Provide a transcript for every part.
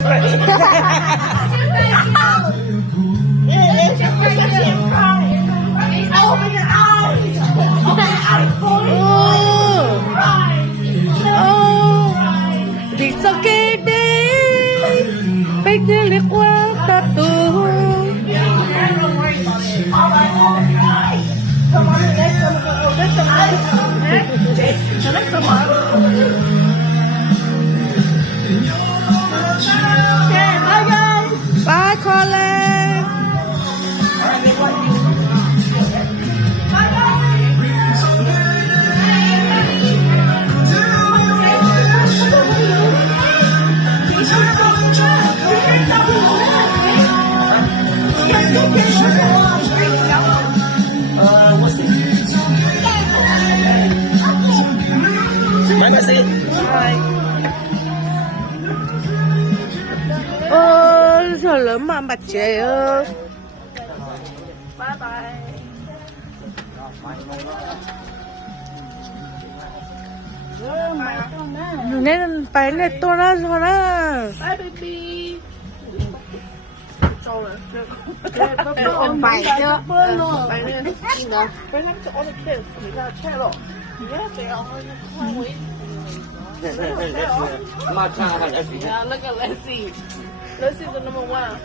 Open your eyes. Open your eyes, boy. It's okay day. Pagdili ko ang tattoo. Come on, next one. Let's go. Next one. Okay, bye guys. Bye, Colin. Bye guys. Trời lớn mà mặt trẻ ơi. Bye bye. Nên phải này to ra thôi đó. Bye baby. Trâu rồi. Con bài chưa? Bài lên. Bring them to all the kids. We got a chair up. Yeah, they are on the highway. Yeah, look at Leslie. Leslie's the number one.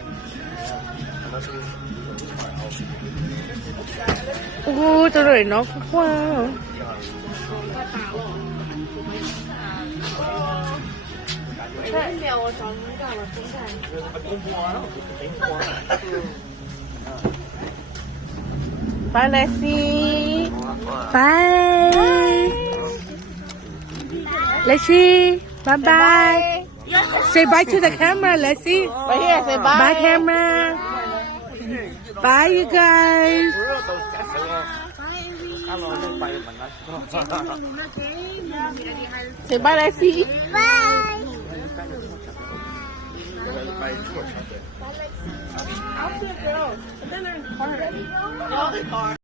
Ôi, tôi đợi nó quá. Bye, Leslie. Bye. Leslie. Bye bye. Say bye to the camera, Leslie. Right here, say bye. Bye, camera. Bye, you guys. Say bye, Leslie. Bye. I'll see a girl. But then they're in cars. No, they're cars.